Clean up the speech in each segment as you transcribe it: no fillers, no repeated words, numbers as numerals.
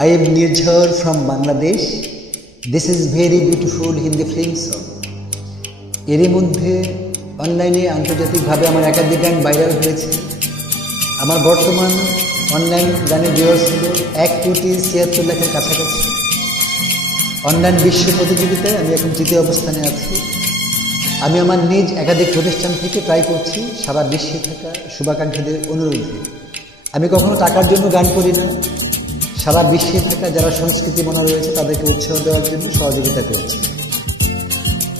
I am Nirjhar from Bangladesh. This is very beautiful Hindi film song. এরই মধ্যে অনলাইনে আন্তর্জাতিকভাবে আমার একাধিক গান ভাইরাল হয়েছে। আমার বর্তমান অনলাইন গানের ভিউয়ার্স হল 1,76,00,000-এর কাছাকাছি। অনলাইন বিশ্ব প্রতিযোগিতায় আমি এখন তৃতীয় অবস্থানে আছি। আমি আমার নিজ একাধিক প্রতিষ্ঠান থেকে ট্রাই করছি সারা বিশ্বে থাকা শুভাকাঙ্ক্ষীদের অনুরোধে। আমি কখনো টাকার জন্য গান করি না, সারা বিশ্বে থাকা যারা সংস্কৃতি মনা রয়েছে তাদেরকে উৎসাহ দেওয়ার জন্য সহযোগিতা করছি।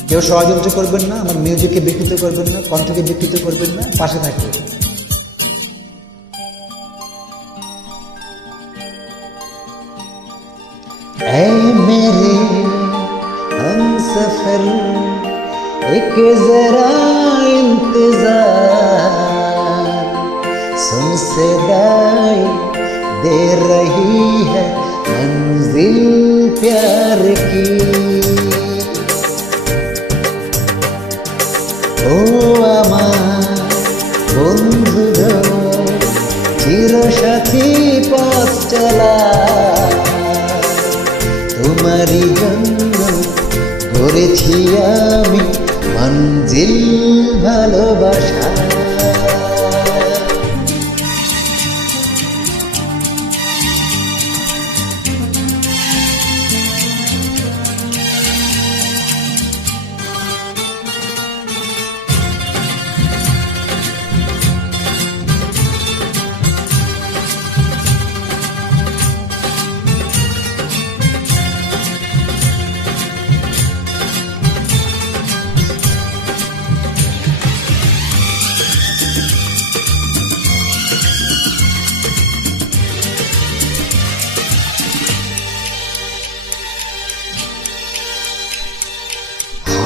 কেউ সহযোগিতা করবেন না, আমার মিউজিককে বিকৃত করবেন না, কণ্ঠকে বিকৃত করবেন না, পাশে থাকবেন। ऐ मेरे हमसफर एक जरा इंतजार सुन सदाई दे रही है मंजिल प्यार की। ও আমার বন্ধুগণ, চিরসাথী পথ চলা তোমারই জন্য গড়েছি আমি মঞ্জিল ভালোবাসা।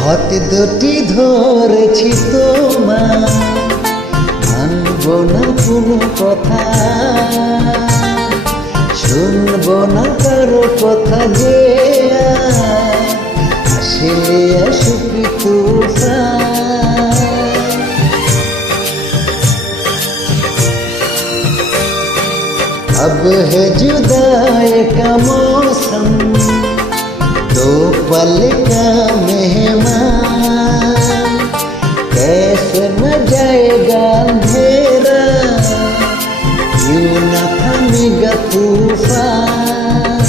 হাত দুটি ধরেছি তোমার, মানব না কোনো কথা, শুনব না কারো কথা, যে আসলে আসুক তুফান। अब है जुदाई का मौसम, दो पल का मेहमान, कैसे न जाएगा अंधेरा, यूं न थमेगा तूफान,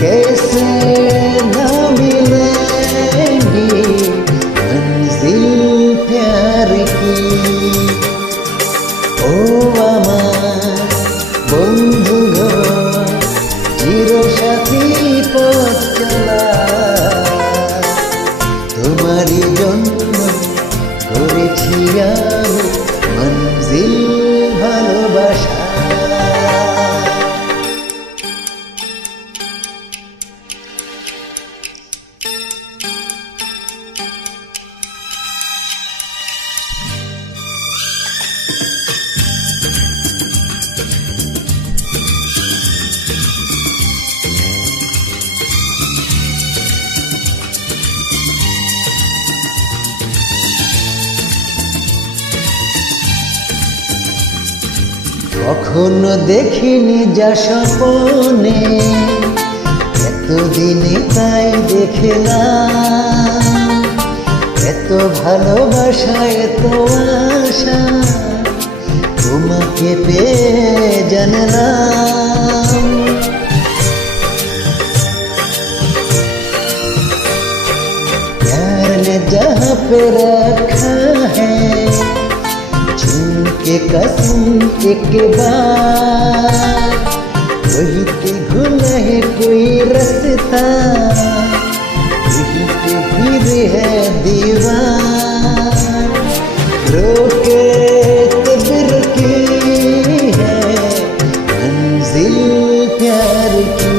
कैसे न मिलेगी मंजिल प्यार की। ओ আমার বন্ধুগণ, চিরসাথী পথ চলা তোমারই জন্য গড়েছি আমি মঞ্জিল ভালোবাসা। কখনো দেখিনি যা স্বপ্নে, এতদিনে তাই দেখলাম, এত ভালোবাসা এত আশা তোমাকে পেয়ে জানলাম। प्यार ने जहाँ पे रखा है के कसम एक बार, वही पे घुला है कोई रास्ता, वही पे फिर है दीवार, रोके तब की है मंजिल प्यार की।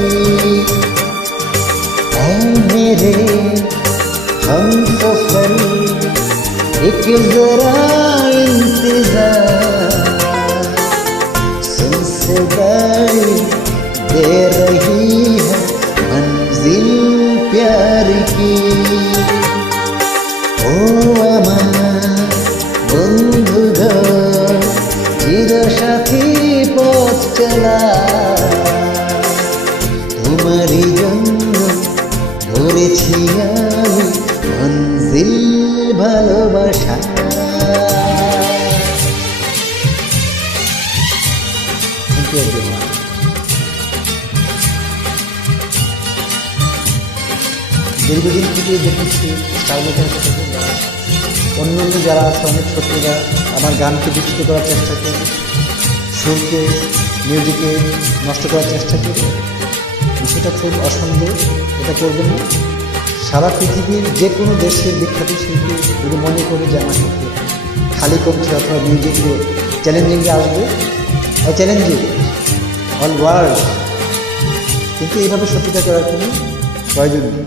ऐ मेरे हमसफर एक जरा इंतजार सुन सदाई दे रही है मंजिल प्यार की। ও আমার বন্ধুগণ, চিরসাথী পথ চলা তোমারই জন্য ধরেছি আমি মঞ্জিল ভালোবাসা। Thank you everyone. দীর্ঘদিন থেকে দেখেছি স্টার মেকার থেকে বা অন্যান্য যারা আছে অনেক ছোটরা আমার গানকে বিকৃত করার চেষ্টা করে, সুরকে মিউজিকে নষ্ট করার চেষ্টা করে। বিষয়টা খুব অসম্ভব, এটা করবেন না। সারা পৃথিবীর যে কোনো দেশের বিখ্যাত শিল্পী যদি মনে করে যে আমার সাথে খালি কণ্ঠে অথবা মিউজিকে চ্যালেঞ্জিংয়ে আসবে, চ্যালেঞ্জিং অল ওয়ার্ল্ড, কিন্তু এইভাবে সত্যিটা করার কোনো প্রয়োজন নেই।